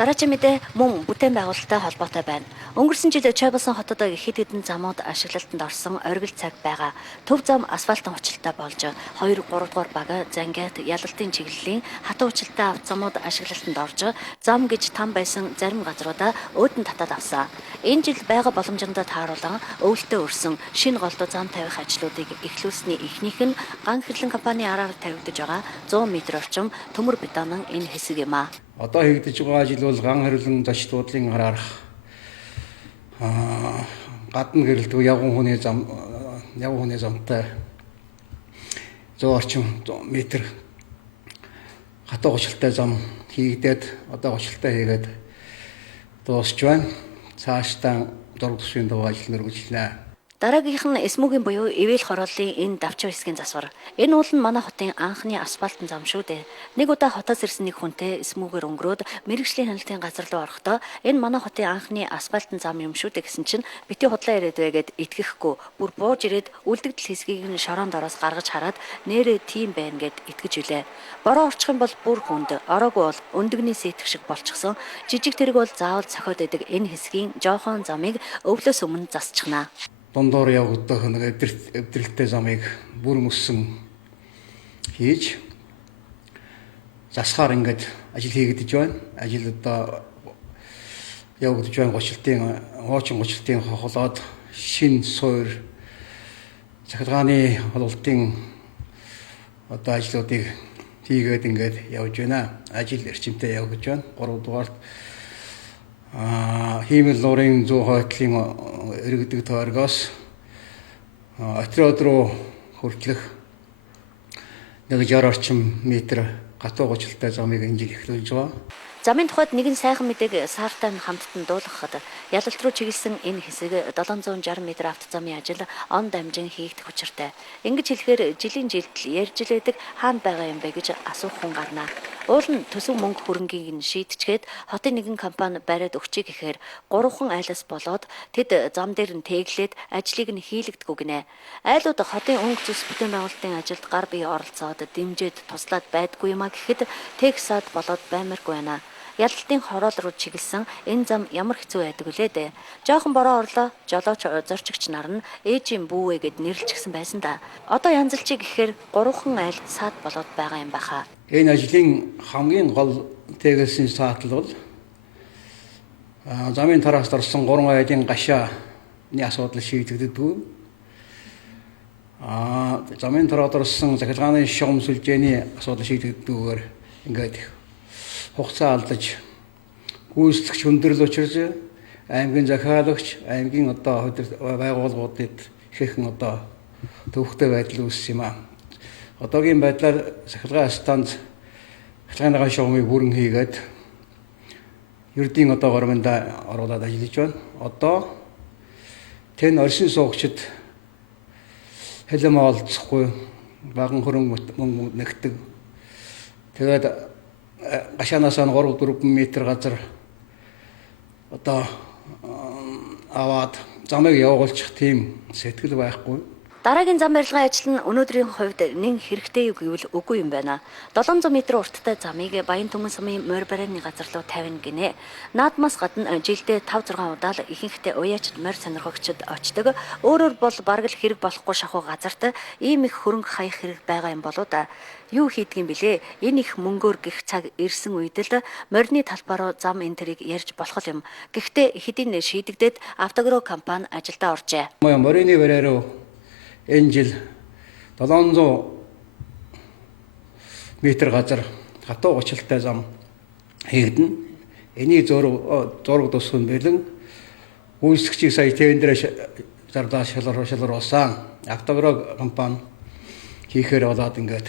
Дараагийн мэдээ мөн бүтээн байгуулалттай холбоотой байна. Өнгөрсөн жил Чойболсон хотод хэд хэдэн замууд ашиглалтанд орсон оргил цаг байгаа. Төв зам асфальтын училтай болж 2-3 дугаар бага зангиат ялалтын чиглэлийн хатуу училтай автозамууд ашиглалтанд орж зам гэж там байсан зарим газруудаа өөдөн татаад авсан. Энэ жил байгаа боломжиндоо тааруулан өвөлтөө өрсөн шинэ голдуу зам тавих ажлуудыг эхлүүлсний эхнийх нь ган хэрлэн компани араар тавигдаж байгаа 100 м орчим төмөр бетонын энэ хэсэг юм а. Одоо хийгдэж байгаа ажил бол ган хэрлэн зочдлын араар гадна гэрэлтгүй явган хүний замтай 100 орчим метр хатуу гочилтай зам хийгдээд одоо гочилтай хийгээд дуусч байна. Цаашдаа зураг төсвийн дагуу ажил нэрвэжлээ. Дараагийнх нь Эсмүгийн буюу Ивэл хорооллын энэ давчин хэсгийн засвар. Энэ бол нь манай хотын анхны асфальтын зам шүү дээ. Нэг удаа хотоос ирсэн нэг хүнтэй Эсмүгээр өнгөрөөд мэрэгжлийн хяналтын газар руу орохдоо энэ манай хотын анхны асфальтын зам юм шүү дээ гэсэн чинь бити худлаа ирээд байгээд итгэхгүй. Бүр бууж ирээд үлдэгдэл хэсгийг нь шорон дороос гаргаж хараад нэрээ тийм байна гэд итгэж үлээ. Бороо орчих юм бол бүр хүнд, ороогүй бол өндөгний сэтг шиг болчихсон. Жижиг тэрэг бол заавал цохиод идэг энэ хэсгийн жоохон замыг өвлөөс өмнө засчихнаа. Дундуур явагдах нэг эвдрэлтэй замыг бүр мөссөн хийж засахаар ингээд ажил хийгдэж байна. Ажил одоо явагдаж байна. Хуучин гочилтын хохолоод шин суур цахилгааны холболтын одоо ажлуудыг хийгээд ингээд явж байна. Ажил эрчимтэй явагдаж байна. 3 дугаарт хиймэл нуурын 100 хойтлын иргэдэг тойргоос Отроод руу хүртэлх 160 орчим метр гатуу гочилтой замыг энэ жил эхлүүлж байгаа. Замын тухайд нэгэн сайхан мэдээг саартай хамттан дуулгахад ялалт руу чиглэсэн энэ хэсэг 760 м автозамын ажил он дамжин хийгдэх учиртай. Ингэж хэлэхээр жилийн жилд ярьж илээдэг хаана байгаа юм бэ гэж асуух хүн гарна. Уул нь төсөв мөнгө хөрөнгийг нь шийдчихэд хотын нэгэн компани бариад өгчий гэхээр 3хан айлаас болоод тэд зам дээр нь тэглээд ажлыг нь хийлэгдэггүй гинэ. Айлууд хотын өнгө зүс бүтээн байгуулалтын ажилд гар бие оролцоод дэмжиж туслаад байдгүй юма гэхэд тексад болоод баймаргүй байна. Ялалтын хороол руу чиглэсэн энэ зам ямар хэцүү байдаг вүлээ дээ. Жохон бороо орлоо жолооч зорчигч нар нь ээжийн бүүвэ гэд нэрлэлчихсэн байсан да. Одоо янзалчий гэхээр 3хан айл саад болоод байгаа юм баха. Энэ ажлын хамгийн гол тэгэлсэн саатал бол замын тараас орсон 3 айлын гашааны асуудал шийдэгддэггүй. Замын тараад орсон захиргааны шугам сүлжээний асуудал шийдэгддэггүйгээр ингээд хугацаа алдаж гүйцэтгэгч хүндрэл учирч аймгийн захиалагч аймгийн одоо байгууллагуудад ихэнх одоо төвхтэй байдал үүссэн юм а. Одоогийн байдлаар захиргааны станц захиргааны шугамыг бүрэн хийгээд ердийн одоо гормонд оруулаад ажиллаж байна. Одоо тэн оршин суугчид хэлэм олцохгүй баган хөрөнгө мөнгө нэгдэг. Тэгээд гашаанаас 3-4 м газар одоо аваад замыг явуулчих тийм сэтгэл байхгүй. Дараагийн зам барилгын ажил нь өнөөдрийн хувьд нэг хэрэгтэй юу гэвэл үгүй юм байна. 700 м урттай замыг Баян Түмэн сумын морь барааны газар руу тавина гинэ. Наадмаас гадна жилдээ 5-6 удаа л ихэнхдээ уяачд морь сонирхогчд очдог. Өөрөөр бол бараг л хэрэг болохгүй шахуу газарт ийм их хөрөнгө хаях хэрэг байгаа юм болоо да. Юу хийдгийм бэлээ? Энэ их мөнгөөр гих цаг ирсэн үед л морины талбараа зам энэ тэрийг ярьж болох юм. Гэхдээ хэдийн шийдэгдээд автогро компани ажилдаа оржээ. Морины бараа энэ жил 700 м газар хатуу гочилтай зам хийгдэн. Энийг зураг тусгын бэлэн үйлчлэгчийг сая тендерээр зардал шалгаруулсан автогро компани хийхээр болоод ингээд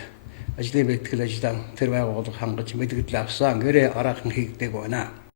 ажлын бэлтгэл ажиллагаан тэр байгууллага хангаж мэдгдэл авсан. Гэрээ араахан хийгдэг байна.